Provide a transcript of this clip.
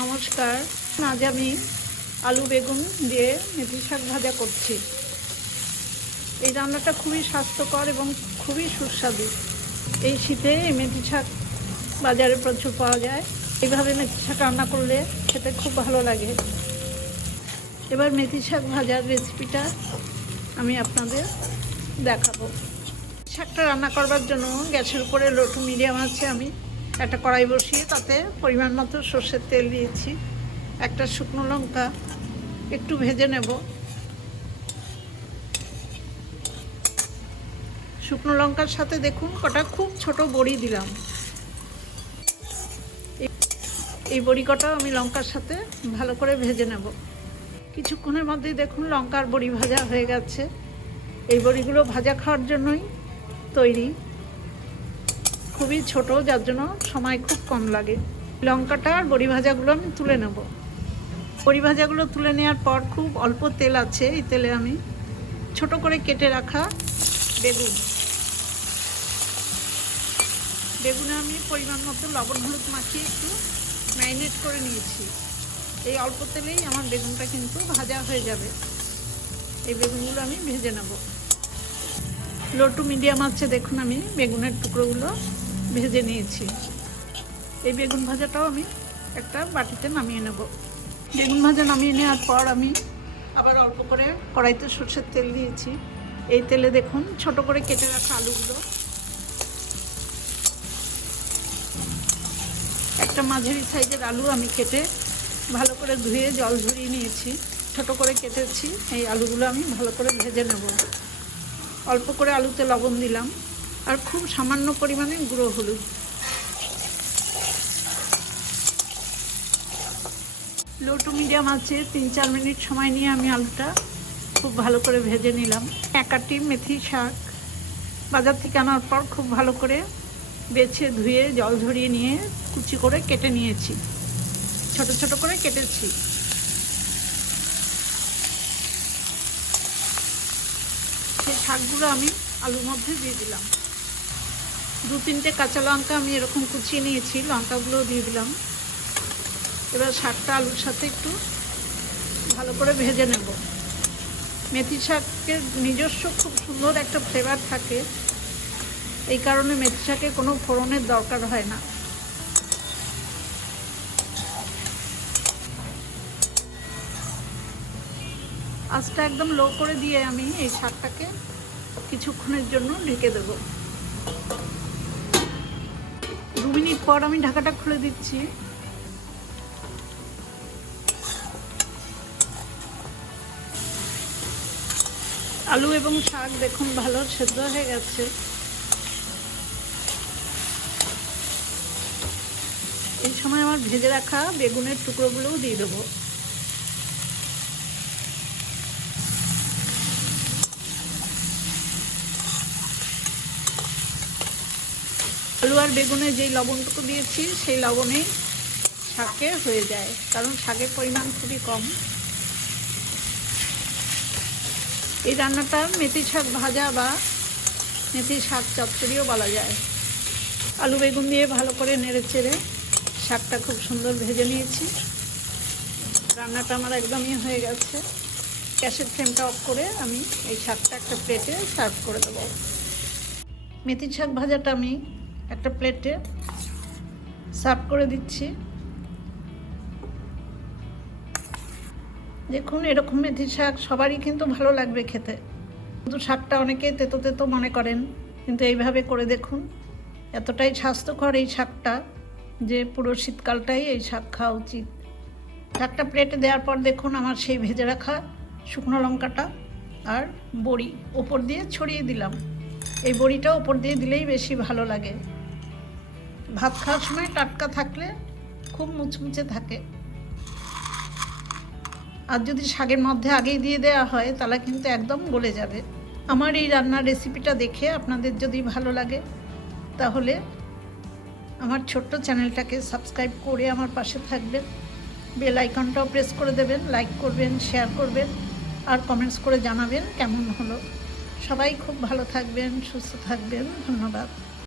নমস্কার। আজ আমি আলু বেগুন দিয়ে মেথি শাক ভাজা করছি। এই রান্নাটা খুবই স্বাস্থ্যকর এবং খুবই সুস্বাদু। এই শীতে এই মেথি শাক বাজারে প্রচুর পাওয়া যায়। এইভাবে মেথি শাক রান্না করলে খেতে খুব ভালো লাগে। এবার মেথি শাক ভাজার রেসিপিটা আমি আপনাদের দেখাবো। শাকটা রান্না করবার জন্য গ্যাসের উপরে লো টু মিডিয়াম আছে আমি একটা কড়াই বসিয়ে তাতে পরিমাণ মতো সর্ষের তেল দিয়েছি। একটা শুকনো লঙ্কা একটু ভেজে নেব। শুকনো লঙ্কার সাথে দেখুন কটা খুব ছোট বড়ি দিলাম। এই বড়ি কটা আমি লঙ্কার সাথে ভালো করে ভেজে নেব। কিছুক্ষণের মধ্যেই দেখুন লঙ্কার বড়ি ভাজা হয়ে গেছে। এই বড়িগুলো ভাজা খাওয়ার জন্যই তৈরি, খুবই ছোট, যার জন্য সময় খুব কম লাগে। লঙ্কাটা আর বড়ি ভাজাগুলো আমি তুলে নেব। বড়ি ভাজাগুলো তুলে নেওয়ার পর খুব অল্প তেল আছে, এই তেলে আমি ছোট করে কেটে রাখা বেগুনে আমি পরিমাণ মতো লবণ হলুদ মাখিয়ে একটু ম্যারিনেট করে নিয়েছি। এই অল্প তেলেই আমার বেগুনটা কিন্তু ভাজা হয়ে যাবে। এই বেগুনগুলো আমি ভেজে নেব। লো টু মিডিয়াম আছে দেখুন আমি বেগুনের টুকরোগুলো ভেজে নিয়েছি। এই বেগুন ভাজাটাও আমি একটা বাটিতে নামিয়ে নেব। বেগুন ভাজা নামিয়ে নেওয়ার পর আমি আবার অল্প করে কড়াইতে সরষের তেল দিয়েছি। এই তেলে দেখুন ছোট করে কেটে রাখা আলুগুলো, একটা মাঝারি সাইজের আলু আমি কেটে ভালো করে ধুয়ে জল ঝরিয়ে নিয়েছি। ছোট করে কেটেছি। এই আলুগুলো আমি ভালো করে ভেজে নেব। অল্প করে আলুতে লবণ দিলাম আর খুব সামান্য পরিমাণে গুঁড়ো হলুদ। লো টু মিডিয়াম আছে 3-4 মিনিট সময় নিয়ে আমি আলুটা খুব ভালো করে ভেজে নিলাম। একাটি মেথি শাক বাজার থেকে আনার পর খুব ভালো করে বেছে ধুয়ে জল ঝরিয়ে নিয়ে কুচি করে কেটে নিয়েছি, ছোট ছোট করে কেটেছি। সেই শাকগুলো আমি আলুর মধ্যে দিয়ে দিলাম। 2-3টে কাঁচা লঙ্কা আমি এরকম কুচিয়ে নিয়েছি, লঙ্কাগুলো দিয়ে দিলাম। এবার শাকটা আলুর সাথে একটু ভালো করে ভেজে নেব। মেথি শাকের নিজস্ব খুব সুন্দর একটা ফ্লেভার থাকে, এই কারণে মেথি শাকে কোনো ফোড়নের দরকার হয় না। আঁচটা একদম লো করে দিয়ে আমি এই শাকটাকে কিছুক্ষণের জন্য ঢেকে দেব। 2 মিনিট পর আমি ঢাকাটা খুলে দিচ্ছি। আলু এবং শাক দেখুন ভালো সেদ্ধ হয়ে গেছে। এই সময় আমার ভেজে রাখা বেগুনের টুকরোগুলোও দিয়ে দেবো। আলু আর বেগুনে যেই লবণটুকু দিয়েছি সেই লবণেই শাকে হয়ে যায়, কারণ শাকের পরিমাণ খুবই কম। এই রান্নাটা মেথি শাক ভাজা বা মেথি শাক চচ্চড়িও বলা যায়। আলু বেগুন দিয়ে ভালো করে নেড়ে চেড়ে শাকটা খুব সুন্দর ভেজে নিয়েছি। রান্নাটা আমার একদমই হয়ে গেছে। গ্যাসের ফ্লেমটা অফ করে আমি এই শাকটা একটা প্লেটে সার্ভ করে দেবো। মেথি শাক ভাজাটা আমি একটা প্লেটে সার্ভ করে দিচ্ছি। দেখুন এরকম মেথি শাক সবারই কিন্তু ভালো লাগবে খেতে, কিন্তু শাকটা অনেকে তেতো তেতো মনে করেন, কিন্তু এইভাবে করে দেখুন এতটাই স্বাস্থ্যকর এই শাকটা যে পুরো শীতকালটাই এই শাক খাওয়া উচিত। শাকটা প্লেটে দেওয়ার পর দেখুন আমার সেই ভেজে রাখা শুকনো লঙ্কাটা আর বড়ি ওপর দিয়ে ছড়িয়ে দিলাম। এই বড়িটা ওপর দিয়ে দিলেই বেশি ভালো লাগে। ভাত খাওয়ার সময় টাটকা থাকলে খুব মুচমুচে থাকে। আর যদি শাকের মধ্যে আগেই দিয়ে দেওয়া হয় তাহলে কিন্তু একদম গলে যাবে। আমার এই রান্নার রেসিপিটা দেখে আপনাদের যদি ভালো লাগে তাহলে আমার ছোট্ট চ্যানেলটাকে সাবস্ক্রাইব করে আমার পাশে থাকবেন। বেল আইকনটাও প্রেস করে দেবেন, লাইক করবেন, শেয়ার করবেন আর কমেন্টস করে জানাবেন কেমন হলো। সবাই খুব ভালো থাকবেন, সুস্থ থাকবেন। ধন্যবাদ।